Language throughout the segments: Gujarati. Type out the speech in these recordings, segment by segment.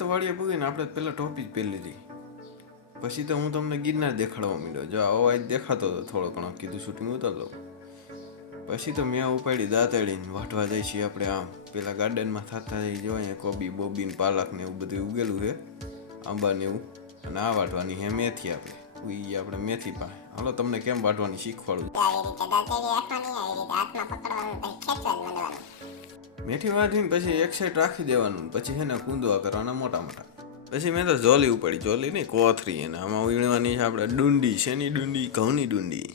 તો વાડીએ પૂગીને આપણે પહેલાં ટોપી જ પહેરી લીધી. પછી તો હું તમને ગિરનાર દેખાડવા માંડ્યો. જો અવાજ દેખાતો હતો થોડો ઘણો, કીધું શૂટિંગ ઉતાર લઉં. પછી તો મેં ઉપાડી દાંતડીને વાઢવા જઈએ છીએ આપણે. આમ પેલા ગાર્ડનમાં થતા જઈએ, જો અહીંયા કોબી બોબીને પાલક ને એવું બધું ઉગેલું છે, આંબા ને એવું. અને આ વાટવાની હે મેથી. આપણે મેથી પાસે હાલો તમને કેમ વાટવાની શીખવાડું. મેથી વાટીને પછી એક સાઈડ રાખી દેવાનું. પછી છે ને કૂંદવા કરવાના મોટા મોટા. પછી મેં તો જોલી ઉપાડી, જોલી નહીં કોથરી. એને આમાં વીણવાની છે આપણે ડુંડી. શેની ડુંડી? ઘઉંની ડુંડી.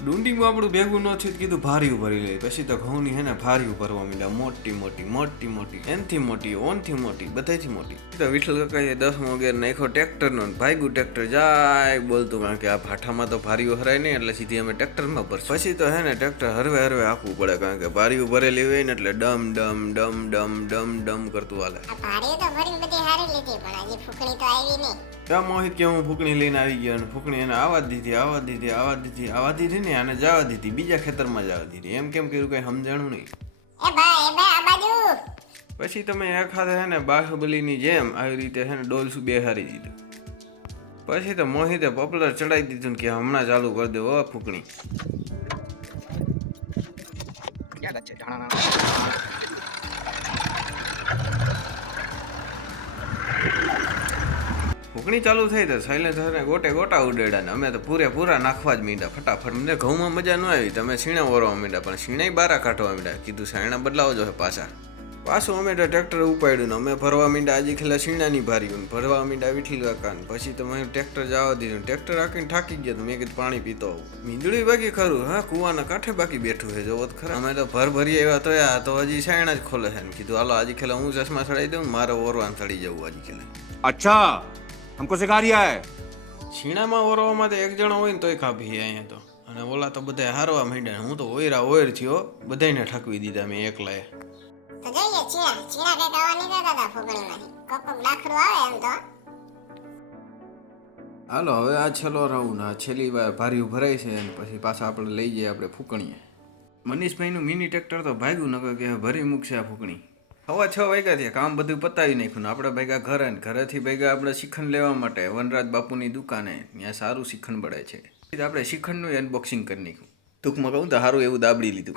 ડુંડીમાં આપણું ભેગું ન થયું, કીધું ભારીયું ભરી લે. પછી તો ઘઉંની હે ને ભારીયું ભરવા માંડ્યા. મોટી મોટી મોટી મોટી, એનથી મોટી, ઓનથી મોટી, બધાથી મોટી. તો વિઠ્ઠલ કાકાએ 10મો ગેર નાખ્યો ટ્રેક્ટરનો. ભાગ્યું ટ્રેક્ટર જાય બોલતું, કારણ કે આ ભાઠામાં તો ભારીયું હરાય નહીં, એટલે સીધી અમે ટ્રેક્ટરમાં ભરશું. પછી તો હે ને ટ્રેક્ટર હરવે હરવે આખવું પડે, કારણ કે ભારીયું ભરેલી હોય ને એટલે ડમ ડમ ડમ ડમ ડમ ડમ કરતું હાલે. ત્યાં મોહિત કે હું ફૂકણી લઈને આવી ગયો, અને ફૂકણી એને આવા દીધી ને આને જવા દીધી, બીજા ખેતરમાં જવા દીધી. એમ કેમ કર્યું કઈ સમજાણું નહીં. પછી તમે એક હાથે હે ને બાહુબલીની જેમ આવી રીતે હે ને ડોલસું બેહારી દીધું. પછી તો મોહિતે પોપ્યુલર ચડાવી દીધું કે હમણાં ચાલુ કરી દો ઓ ફૂકણી. ફૂકણી ચાલુ થઈ તો સાયલેન્સરને ગોટે ગોટા ઉડેડા ને અમે તો પૂરેપૂરા નાખવા જ માંડ્યા ફટાફટ. મને ઘઉંમાં મજા ન આવી, તમે સીણા ઓરવા માંડ્યા, પણ સીણા બારા કાઢવા માંડ્યા. કીધું સાયણા બદલાવો જો પાછું અમે તો ટ્રેક્ટર ઉપાડ્યું ને અમે ભરવા માંડ્યા. આજે ખેલા સીણાની ભાર્યું ને ભરવા માંડ્યા વિઠ્ઠલ કાકાને. પછી તો મેં ટ્રેક્ટર જવા દીધું. ટ્રેક્ટર રાખીને થાકી ગયા તો મેં કીધું પાણી પીતો આવું. મીંદડી બાકી ખરું, હા કુવાના કાંઠે બાકી બેઠું છે જોવો ખરા. અમે તો ભરી આવ્યા તો આ તો હજી સાયણા જ ખોલે છે. કીધું હાલો આજે ખેલા હું ચશ્મા ચડાવી દઉં, મારે ઓરવાન ચડી જવું આજે ખેલા. અચ્છા हमको सिखा रिया है. છીણામાં ઓરવામાં તો એક જણો હોય ને તોય કાપી અહીંયા તો. અને ઓલા તો બધા હારવા માંડ્યા. હું તો ઓયર થયો, બધાને ઠાકવી દીધા મેં એકલાએ. હાલો હવે આ છેલ્લો રાઉન્ડ, આ છેલ્લી વાર ભારીયું ભરાય છે. પછી પાછા આપણે લઈ જઈએ આપણે ફૂકણીએ. મનીષભાઈનું મિની ટ્રેક્ટર તો ભાગ્યું નકર કે ભરી મૂકશે આ ફૂકણી. 6:15 વાગ્યા થયા, કામ બધું પતાવી નાખ્યું ને આપણે ભેગા ઘરે ને ઘરેથી ભેગા આપણે શ્રીખંડ લેવા માટે વનરાજ બાપુની દુકાને. ત્યાં સારું શ્રીખંડ મળે છે. આપણે શ્રીખંડનું અનબોક્સિંગ કરી નાખ્યું. ટૂંકમાં કહું તો સારું એવું દાબડી લીધું.